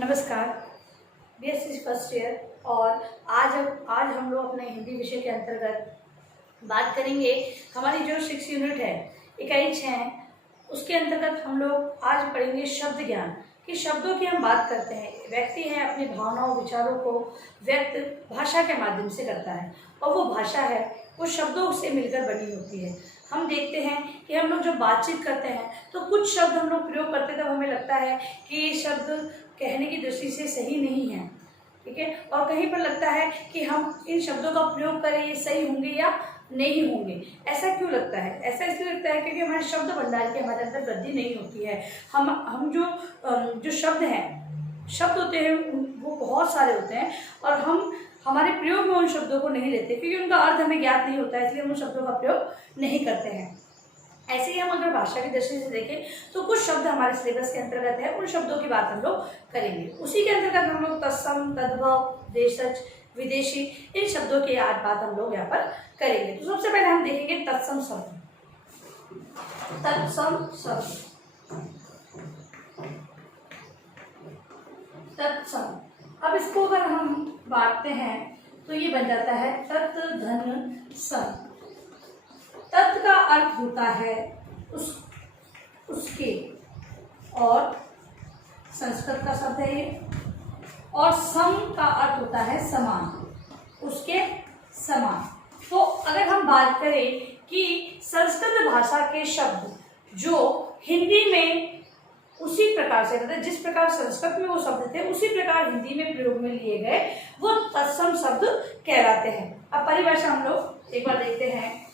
नमस्कार। BSc first year और आज हम लोग अपने हिंदी विषय के अंतर्गत बात करेंगे। हमारी जो 6 यूनिट है, इकाई 6 है, उसके अंतर्गत हम लोग आज पढ़ेंगे शब्द ज्ञान। कि शब्दों की हम बात करते हैं, व्यक्ति है अपनी भावनाओं विचारों को व्यक्त भाषा के माध्यम से करता है और वो भाषा है वो शब्दों से मिलकर बनी होती है। हम देखते हैं कि हम लोग जब बातचीत करते हैं तो कुछ शब्द हम लोग प्रयोग करते हैं, तब हमें लगता है कि ये शब्द कहने की दृष्टि से सही नहीं है, ठीक है, और कहीं पर लगता है कि हम इन शब्दों का प्रयोग करें ये सही होंगे या नहीं होंगे। ऐसा क्यों लगता है? ऐसा इसलिए लगता है क्योंकि हमारे शब्द भंडार की हमारे अंदर वृद्धि नहीं होती है। हम जो शब्द हैं, शब्द होते हैं वो बहुत सारे होते हैं और हम हमारे प्रयोग में उन शब्दों को नहीं लेते क्योंकि उनका अर्थ हमें ज्ञात नहीं होता है, इसलिए हम उन शब्दों का प्रयोग नहीं करते हैं। ऐसे ही हम अगर भाषा की दृष्टि से देखें तो कुछ शब्द हमारे सिलेबस के अंतर्गत है, उन शब्दों की बात हम लोग करेंगे। उसी के अंतर्गत हम लोग तत्सम, तद्भव, देशज, विदेशी, इन शब्दों की आज बात हम लोग यहाँ पर करेंगे। तो सबसे पहले हम देखेंगे तत्सम शब्द। तत्सम शब्द, तत्सम। अब इसको अगर हम बांटते हैं तो ये बन जाता है तत् धन सम। तत् का अर्थ होता है उसके, और संस्कृत का शब्द है ये, और सम का अर्थ होता है समान, उसके समान। तो अगर हम बात करें कि संस्कृत भाषा के शब्द जो हिंदी में उसी प्रकार से, मतलब जिस प्रकार संस्कृत में वो शब्द थे उसी प्रकार हिंदी में प्रयोग में लिए गए, वो तत्सम शब्द कहलाते हैं। अब परिभाषा हम लोग एक बार देखते हैं।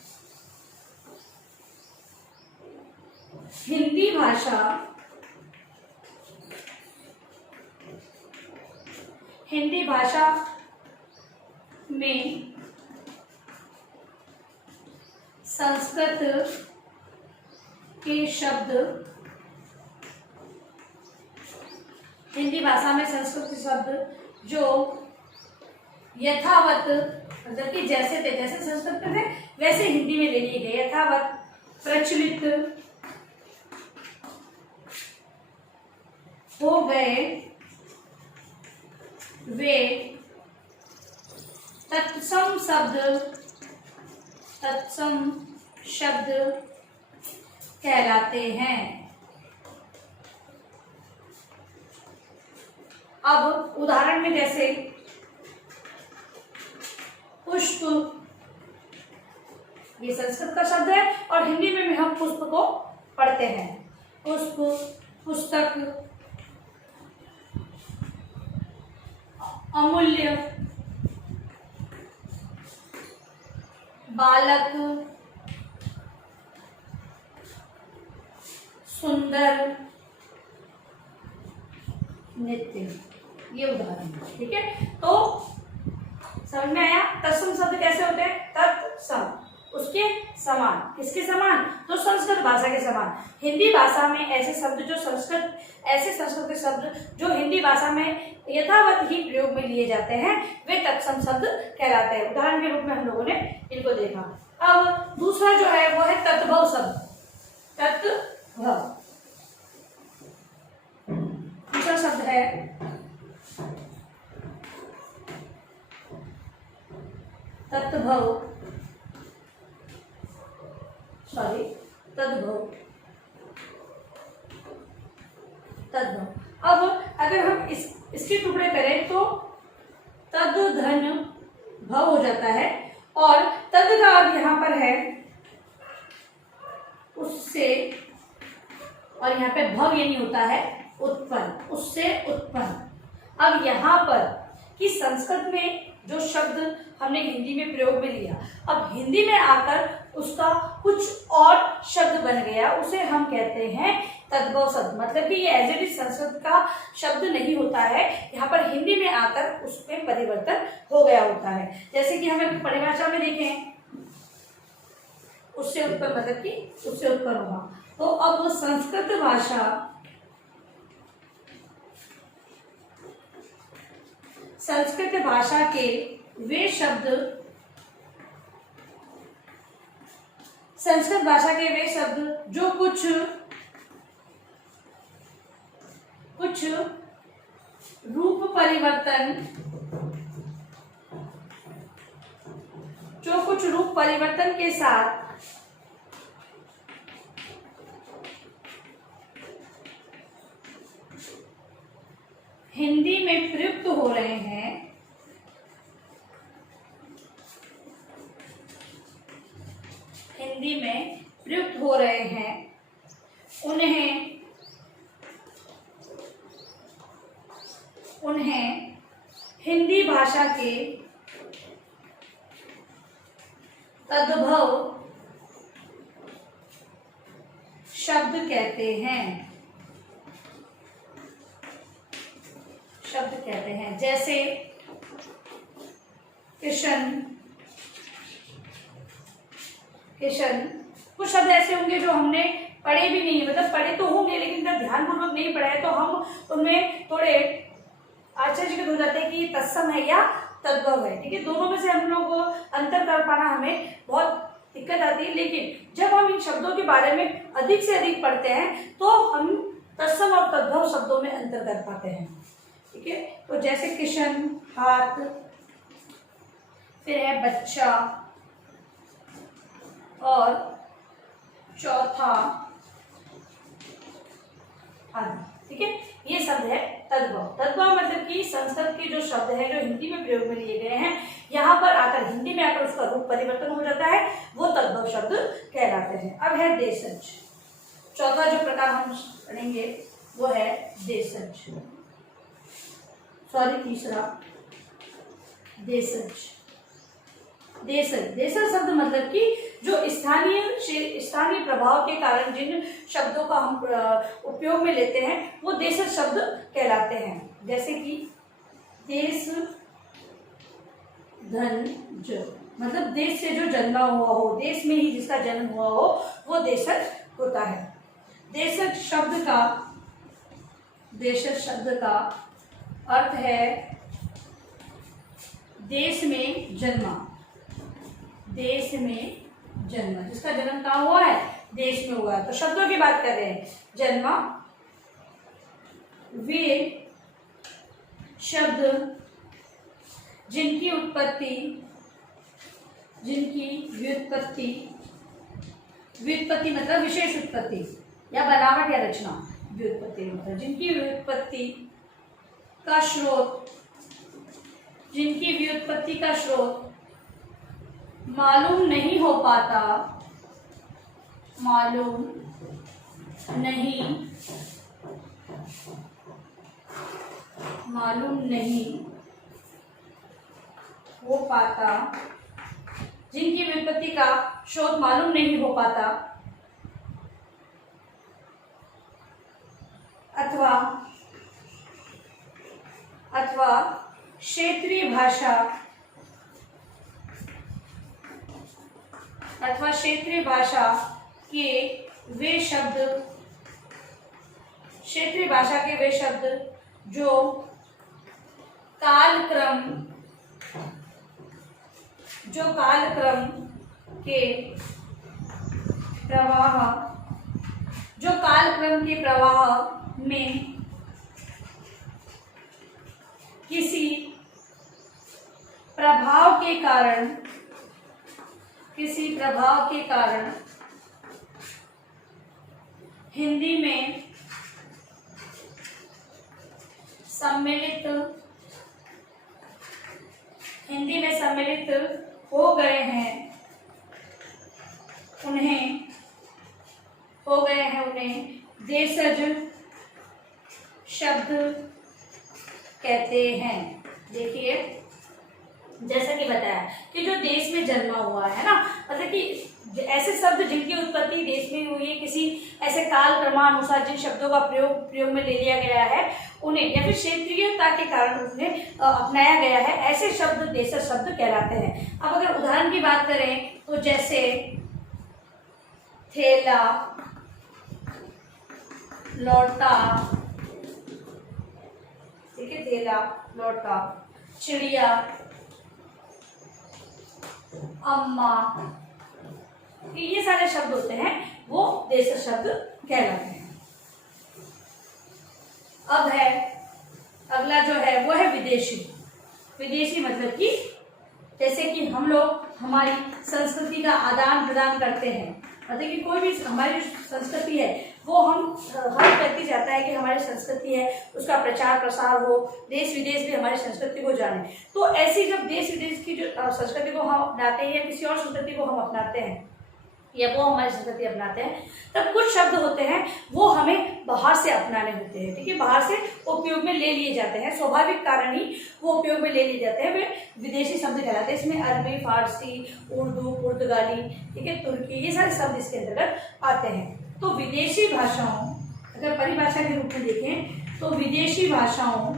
हिंदी भाषा में संस्कृत के शब्द, हिंदी भाषा में संस्कृत के शब्द जो यथावत, मतलब कि जैसे थे, जैसे संस्कृत में थे वैसे हिंदी में ले लिए गए, यथावत प्रचलित हो गए, वे तत्सम शब्द कहलाते हैं। अब उदाहरण में जैसे पुष्प, ये संस्कृत का शब्द है और हिंदी में भी हम पुष्प को पढ़ते हैं। पुष्प, पुस्तक, अमूल्य, बालक, सुंदर, नित्य, ये उदाहरण है, ठीक है। तो समझ में आया? तत्सम शब्द कैसे होते हैं? तत्सम, उसके समान। किसके समान? तो संस्कृत भाषा के समान। हिंदी भाषा में ऐसे शब्द जो संस्कृत के शब्द जो हिंदी भाषा में यथावत ही प्रयोग में लिए जाते हैं, वे तत्सम शब्द कहलाते हैं। उदाहरण के रूप में हम लोगों ने इनको देखा। अब दूसरा जो है वो है तद्भव शब्द। तद्भव दूसरा शब्द है तद्भव, तद्भव। अब अगर हम इसके टुकड़े करें तो तद धन भव हो जाता है, और तद का अर्थ यहाँ पर है उससे, और यहाँ पे भव ये नहीं होता है उत्पन्न, उससे उत्पन्न। अब यहाँ पर कि संस्कृत में जो शब्द हमने हिंदी में प्रयोग में लिया, अब हिंदी में आकर उसका कुछ और शब्द बन गया, उसे हम कहते हैं तद्भव शब्द। मतलब कि ये एज इट इज संस्कृत का शब्द नहीं होता है, यहाँ पर हिंदी में आकर उसमें परिवर्तन हो गया होता है। जैसे कि हमें परिभाषा में देखें, उससे उत्पन्न, मतलब कि उससे उत्पन्न हुआ। तो अब संस्कृत भाषा, संस्कृत भाषा के वे शब्द, संस्कृत भाषा के वे शब्द जो कुछ रूप परिवर्तन, जो कुछ रूप परिवर्तन के साथ हिंदी में प्रयुक्त हो रहे हैं, हिंदी में प्रयुक्त हो रहे हैं, उन्हें हिंदी भाषा के तद्भव शब्द कहते हैं, जैसे किशन। कुछ शब्द ऐसे होंगे जो हमने पढ़े भी नहीं, मतलब पढ़े तो होंगे लेकिन अगर ध्यानपूर्वक नहीं पढ़ा है तो हम उनमें थोड़े आश्चर्यचकित हो जाते हैं कि ये तत्सम है या तद्भव है। ठीक है, दोनों में से हम लोग को अंतर कर पाना हमें बहुत दिक्कत आती है, लेकिन जब हम इन शब्दों के बारे में अधिक से अधिक पढ़ते हैं तो हम तत्सम और तद्भव शब्दों में अंतर कर पाते हैं। ठीक है, तो जैसे किशन हाथ, फिर है बच्चा, और चौथा आदि। ठीक है, ये शब्द है तद्भव। तद्भव मतलब कि संस्कृत के जो शब्द है जो हिंदी में प्रयोग में लिए गए हैं, यहाँ पर आकर हिंदी में आकर उसका रूप परिवर्तन हो जाता है, वो तद्भव शब्द कहलाते हैं। अब है देशज। चौथा जो प्रकार हम पढ़ेंगे वो है देशज, तीसरा देशज। देशज शब्द मतलब कि जो स्थानीय प्रभाव के कारण जिन शब्दों का हम उपयोग में लेते हैं वो देशज शब्द कहलाते हैं। जैसे कि देश धन ज, मतलब देश से जो जन्मा हुआ हो, देश में ही जिसका जन्म हुआ हो वो देशज होता है। देशज शब्द का अर्थ है देश में जन्मा, जिसका जन्म कहाँ हुआ है, देश में हुआ है। तो शब्दों की बात कर रहे हैं, जन्मा। वे शब्द जिनकी व्युत्पत्ति मतलब विशेष उत्पत्ति या बनावट या रचना, व्युत्पत्ति मतलब जिनकी व्युत्पत्ति का स्रोत मालूम नहीं हो पाता, जिनकी व्युत्पत्ति का स्रोत मालूम नहीं हो पाता, अथवा क्षेत्रीय भाषा के वे शब्द जो कालक्रम के प्रवाह में किसी प्रभाव के कारण हिंदी में सम्मिलित हो गए हैं, उन्हें देशज शब्द कहते हैं। देखिए जैसा कि बताया कि जो देश में जन्मा हुआ है ना, मतलब कि ऐसे शब्द जिनकी उत्पत्ति देश में हुई है, किसी ऐसे काल क्रमानुसार जिन शब्दों का प्रयोग में ले लिया गया है उन्हें, या फिर क्षेत्रीयता के कारण उन्हें अपनाया गया है, ऐसे शब्द देशज शब्द कहलाते हैं। अब अगर उदाहरण की बात करें तो जैसे थैला, लौटा, ठीक है, थैला, लौटा, चिड़िया, अम्मा, ये सारे शब्द होते हैं वो देशज शब्द कहलाते हैं। अब अगला जो है वो है विदेशी। विदेशी मतलब कि जैसे कि हम लोग हमारी संस्कृति का आदान प्रदान करते हैं, मतलब कि कोई भी हमारी जो संस्कृति है वो हम हर व्यक्ति चाहता है कि हमारी संस्कृति है उसका प्रचार प्रसार हो, देश विदेश भी हमारी संस्कृति को जाने। तो ऐसी जब देश विदेश की जो संस्कृति को हम अपनाते हैं या किसी और संस्कृति को हम अपनाते हैं या वो हमारी संस्कृति अपनाते हैं, तब कुछ शब्द होते हैं वो हमें बाहर से अपनाने होते हैं, ठीक है, बाहर से उपयोग में ले लिए जाते हैं, स्वाभाविक कारण ही वो उपयोग में ले लिए जाते हैं, वे विदेशी शब्द कहलाते हैं। इसमें अरबी, फारसी, उर्दू, पुर्तगाली, ठीक है, तुर्की, ये सारे शब्द इसके अंतर्गत आते हैं। तो विदेशी भाषाओं, अगर परिभाषा के रूप में देखें तो विदेशी भाषाओं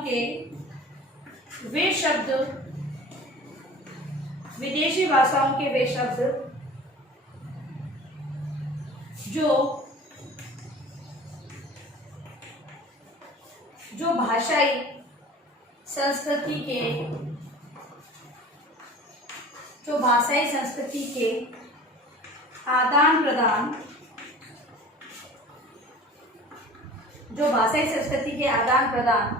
के वे शब्द जो भाषाई संस्कृति के आदान प्रदान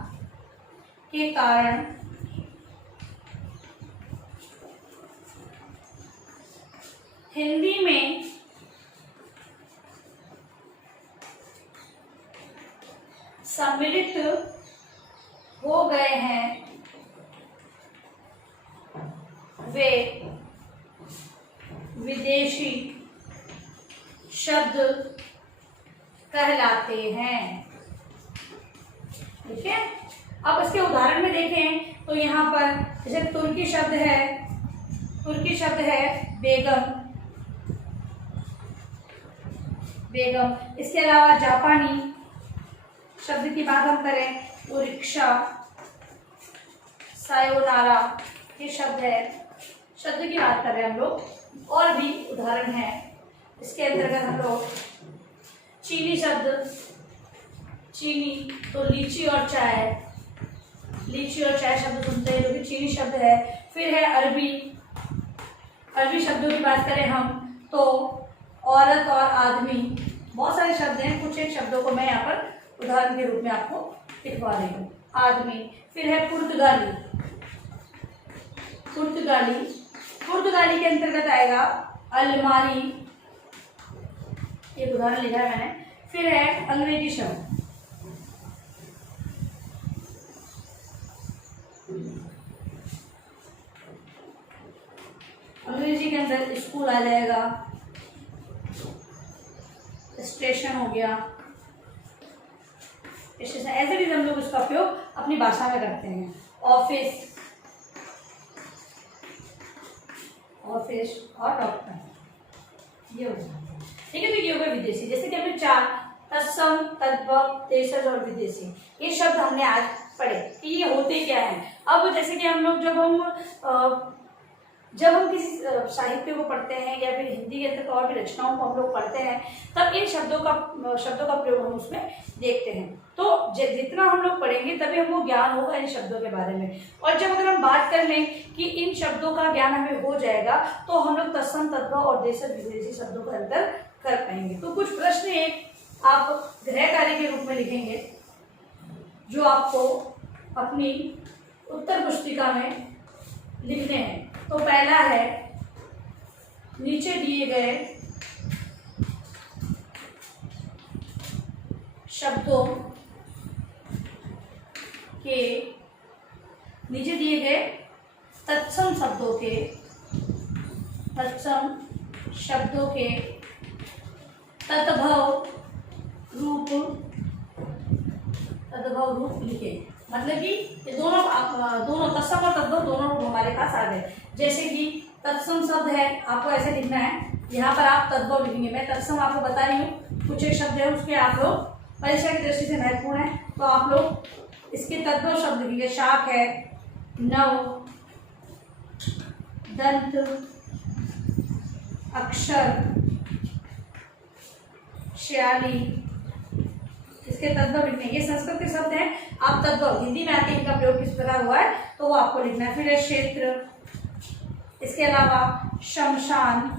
के कारण हिंदी में सम्मिलित हो गए हैं, वे विदेशी शब्द कहलाते हैं, ठीक है। अब इसके उदाहरण में देखें तो यहाँ पर जैसे तुर्की शब्द है बेगम। इसके अलावा जापानी शब्द की बात हम करें तो रिक्शा, सायोनारा, ये शब्द की बात कर रहे हैं हम लोग। और भी उदाहरण है इसके अंतर्गत हम लोग चीनी तो लीची और चाय शब्द सुनते हैं जो कि चीनी शब्द है। फिर है अरबी शब्दों की बात करें हम तो औरत और आदमी, बहुत सारे शब्द हैं, कुछ एक शब्दों को मैं यहाँ पर उदाहरण के रूप में आपको लिखवा रही हूँ। आदमी। फिर है पुर्तगाली के अंतर्गत आएगा अलमारी, एक उदाहरण लिखा है मैंने। फिर है अंग्रेजी शब्द, अंग्रेजी के अंदर स्कूल आ जाएगा, स्टेशन हो गया, स्टेशन ऐसे भी हम लोग उसका उपयोग अपनी भाषा में करते हैं। ऑफिस और डॉक्टर, ये हो गया, ठीक है। तो ये हो गए विदेशी। जैसे कि हमने 4 तत्सम, तद्भव, देशज और विदेशी, ये शब्द हमने आज पढ़े कि ये होते क्या है। अब जैसे कि हम लोग जब हम किसी साहित्य को पढ़ते हैं या फिर हिंदी के अंदर और भी रचनाओं को हम लोग पढ़ते हैं, तब इन शब्दों का प्रयोग हम उसमें देखते हैं। तो जितना हम लोग पढ़ेंगे तभी हमको ज्ञान होगा इन शब्दों के बारे में। और जब अगर हम बात कर लें कि इन शब्दों का ज्ञान हमें हो जाएगा तो हम लोग तत्सम, तद्भव और देशज विदेशी शब्दों का अंतर कर पाएंगे। तो कुछ प्रश्न एक आप गृह कार्य के रूप में लिखेंगे जो आपको अपनी उत्तर पुस्तिका में लिखने हैं। तो पहला है, नीचे दिए गए शब्दों के तत्सम शब्दों के तद्भव रूप लिखे। मतलब कि ये दोनों तत्सम और तद्भव दोनों रूप हमारे पास आ गए। जैसे कि तत्सम शब्द है, आपको ऐसे लिखना है, यहाँ पर आप तद्भव लिखेंगे। मैं तत्सम आपको बता रही हूँ, कुछ एक शब्द है उसके आप लोग परीक्षा की दृष्टि से महत्वपूर्ण है, तो आप लोग इसके तद्भव शब्द लिखेंगे। शाक है, नव, दंत, अक्षर, श्याली, इसके तद्भव लिखने। ये संस्कृत के शब्द हैं, आप तद्भव हिंदी में आके इनका प्रयोग किस प्रकार हुआ है तो वो आपको लिखना है। फिर है क्षेत्र, इसके अलावा शमशान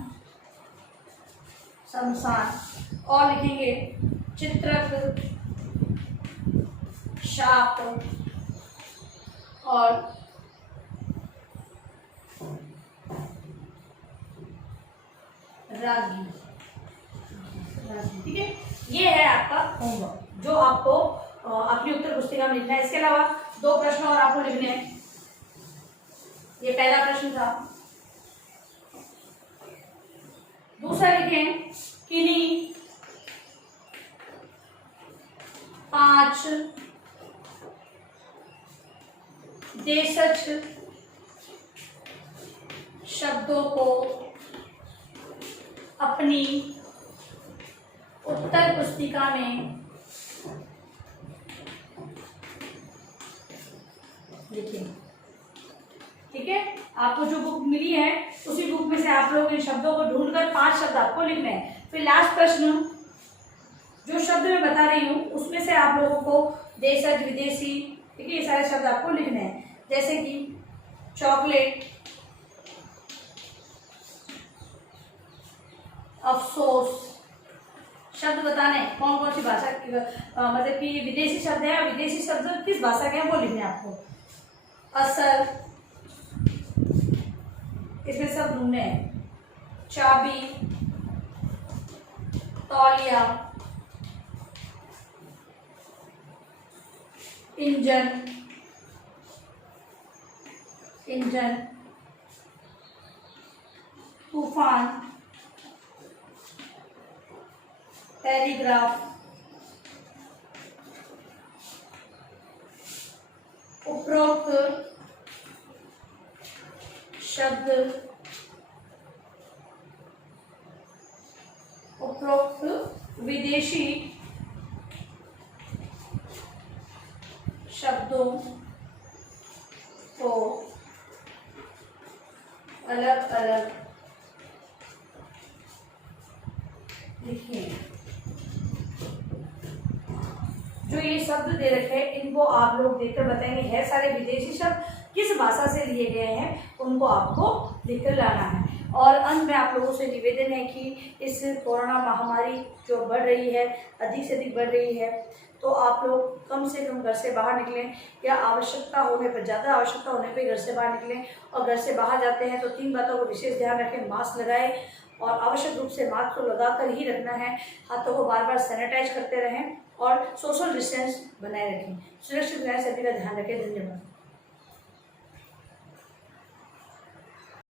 और लिखेंगे चित्रक, शाप और रागी। ठीक है, ये है आपका होमवर्क जो आपको अपनी उत्तर पुस्तिका में लिखना है। इसके अलावा 2 प्रश्न और आपको लिखने हैं। ये पहला प्रश्न था। दूसरा लिखें, किन्हीं 5 देशज शब्दों को अपनी उत्तर पुस्तिका में लिखें। ठीक है, आपको जो बुक मिली है उसी बुक में से आप लोग इन शब्दों को ढूंढकर 5 शब्द आपको लिखने हैं। फिर लास्ट प्रश्न, जो शब्द मैं बता रही हूँ उसमें से आप लोगों को देशज, विदेशी, ठीक है, ये सारे शब्द आपको लिखने हैं। जैसे कि चॉकलेट, अफसोस, शब्द बताने कौन कौन सी भाषा की, मतलब कि विदेशी शब्द है, विदेशी शब्द किस भाषा के हैं वो लिखने हैं आपको। असर, इसमें सब ढूंढने हैं। चाबी, तौलिया, इंजन, तूफान, टेलीग्राफ, उपरोक्त शब्द, उपरोक्त विदेशी शब्दों को अलग अलग लिखिए। जो ये शब्द दे रखे हैं इनको आप लोग देखकर बताएंगे है सारे विदेशी शब्द किस भाषा से लिए गए हैं, उनको आपको लिखकर लाना है। और अंत में आप लोगों से निवेदन है कि इस कोरोना महामारी जो बढ़ रही है, अधिक से अधिक बढ़ रही है, तो आप लोग कम से कम घर से बाहर निकलें, या आवश्यकता होने पर, ज़्यादा आवश्यकता होने पर घर से बाहर निकलें। और घर से बाहर जाते हैं तो 3 बातों को विशेष ध्यान रखें। मास्क लगाएं और आवश्यक रूप से मास्क को लगाकर ही रखना है। हाथों को बार बार सैनिटाइज करते रहें और सोशल डिस्टेंस बनाए रखें। सुरक्षित रहें, सभी का ध्यान रखें। धन्यवाद।